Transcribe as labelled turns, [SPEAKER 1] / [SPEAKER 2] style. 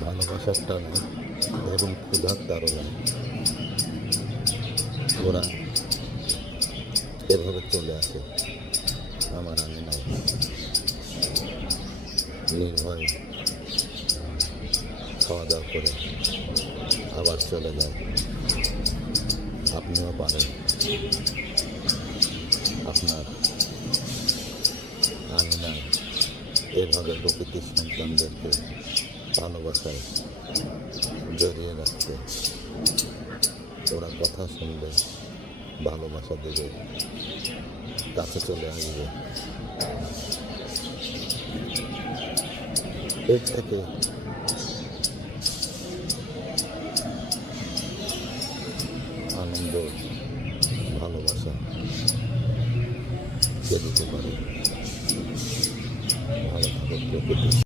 [SPEAKER 1] ভালোবাসার টানে এবং ক্ষুধার তারণে ওরা এভাবে চলে আসে, আমার আমি নাই। নির্ভয় খাওয়া দাওয়া করে আবার চলে যায়। আপনিও পারেন। আপনার আমি নাই এভাবে প্রকৃতির সন্তানদেরকে ভালোবাসায় জড়িয়ে রাখতে ওরা কথা শুনবে, ভালোবাসা দেবে, কাছে চলে আসবে। এর থেকে আনন্দ, ভালোবাসা কে দিতে পারে? ভালো থাকুক প্রকৃতি।